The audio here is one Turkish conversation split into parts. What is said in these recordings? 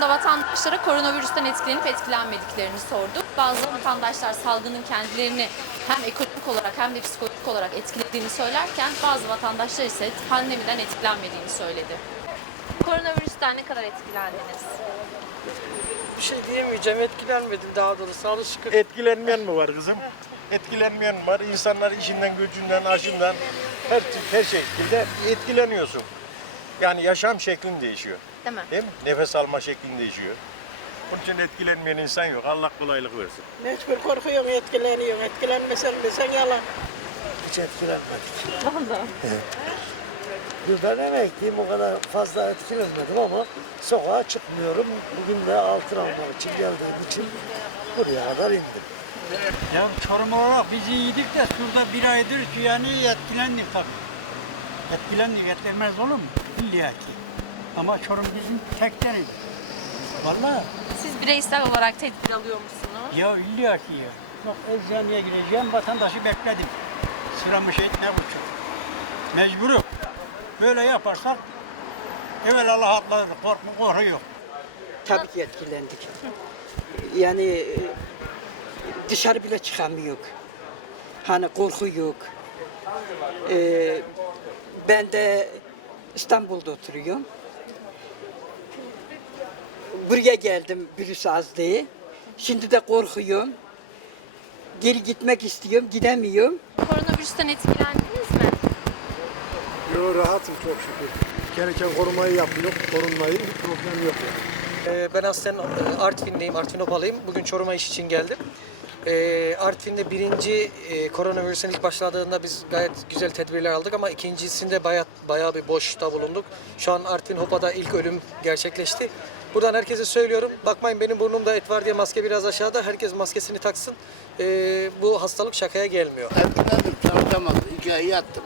vatandaşlara koronavirüsten etkilenip etkilenmediklerini sorduk. Bazı vatandaşlar salgının kendilerini hem ekonomik olarak hem de psikolojik olarak etkilediğini söylerken bazı vatandaşlar ise pandemiden etkilenmediğini söyledi. Koronavirüsten ne kadar etkilendiniz? Bir şey diyemeyeceğim. Etkilenmedim daha doğrusu. Alışkın. Etkilenmeyen mi var kızım? Etkilenmeyen var. İnsanlar işinden, gücünden, aşından her her şekilde etkileniyorsun. Yani yaşam şeklin değişiyor. Değil mi? Değil mi? Nefes alma şeklin değişiyor. Onun için etkilenmeyen insan yok. Allah kolaylık versin. Mecbur korkuyorsun, etkileniyorsun. Etkilenmesen desen yalan. Hiç etkilenmedik. Vallahi. Ben emekliyim o kadar fazla etkilenmedim ama sokağa çıkmıyorum. Bugün de altın almak için geldiğim için buraya kadar indim. Ya Çorum olarak bizi yedik de şurada bir aydır yani etkilendik tabii. Etkilendik, etkilenmez olur mu? İlla ki. Ama Çorum bizim tek deniz. Vallahi Siz bireysel olarak tedbir alıyor musunuz? ya illa ki ya. Bak eczaneye gireceğim, vatandaşı bekledim. Sıramı şey ne buçuk. Mecburum. Böyle yaparsak evvel Allah atlarız, korkma, korku yok. Tabii ki etkilendik. Yani e, dışarı bile çıkamıyor. Hani korku yok. Ee, ben de İstanbul'da oturuyorum. Buraya geldim virüs az diye. Şimdi de korkuyorum. Geri gitmek istiyorum, gidemiyorum. Koronavirüsten etkilendiniz mi? Yo rahatım çok şükür. Gereken korumayı yapıyor, korunmayı bir problem yok. Yani. Ee, ben aslen e, Artvinliyim, Artvin Opalıyım. Bugün Çorum'a iş için geldim. Ee, Artvin'de birinci e, koronavirüsün ilk başladığında biz gayet güzel tedbirler aldık ama ikincisinde bayağı, bayağı bir boşta bulunduk. Şu an Artvin Hopa'da ilk ölüm gerçekleşti. Buradan herkese söylüyorum. Bakmayın benim burnumda et var diye maske biraz aşağıda. Herkes maskesini taksın. Ee, bu hastalık şakaya gelmiyor. Etkilendim, çalışamadım. İki ay yattım.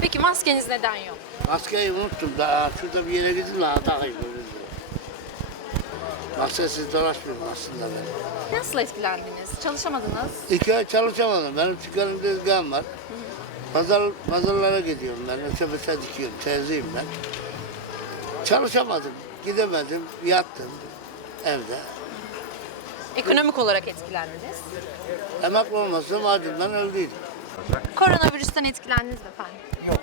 Peki maskeniz neden yok? Maskeyi unuttum daha. Şurada bir yere gidin daha takayım Maskesiz dolaşmıyorum aslında ben. Nasıl etkilendiniz? Çalışamadınız. İki ay çalışamadım. Benim çıkarım tezgahım var. Pazar, pazarlara gidiyorum ben. Ötebete dikiyorum. Teyzeyim ben. Çalışamadım. Gidemedim. Yattım evde. Ekonomik olarak etkilendiniz. Emekli olmasam acımdan öldüydüm. Koronavirüsten etkilendiniz mi efendim?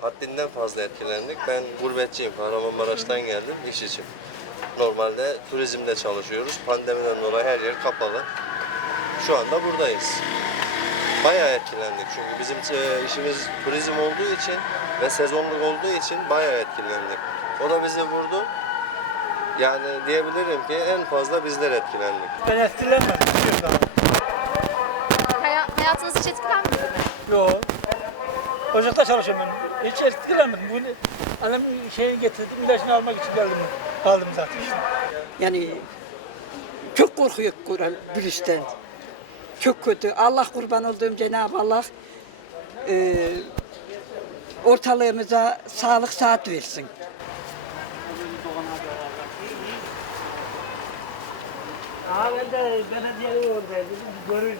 Haddinden fazla etkilendik. Ben gurbetçiyim. Kahramanmaraş'tan geldim iş için. Normalde turizmde çalışıyoruz. Pandemiden dolayı her yer kapalı. Şu anda buradayız. Bayağı etkilendik çünkü bizim e, işimiz turizm olduğu için ve sezonluk olduğu için bayağı etkilendik. O da bizi vurdu. Yani diyebilirim ki en fazla bizler etkilendik. Ben etkilenmedim. Haya- hayatınız hiç etkilenmedi mi? Yok. Ocakta çalışıyorum ben. Hiç etkilenmedim. Bunu annem şeyi getirdim, ilaçını almak için geldim. Kaldım zaten. Yani çok korkuyor Kur'an virüsten. Çok kötü. Allah kurban olduğum Cenab-ı Allah e, ortalığımıza sağlık saat versin. Aa ben de belediyenin oradaydım. Görürdüm.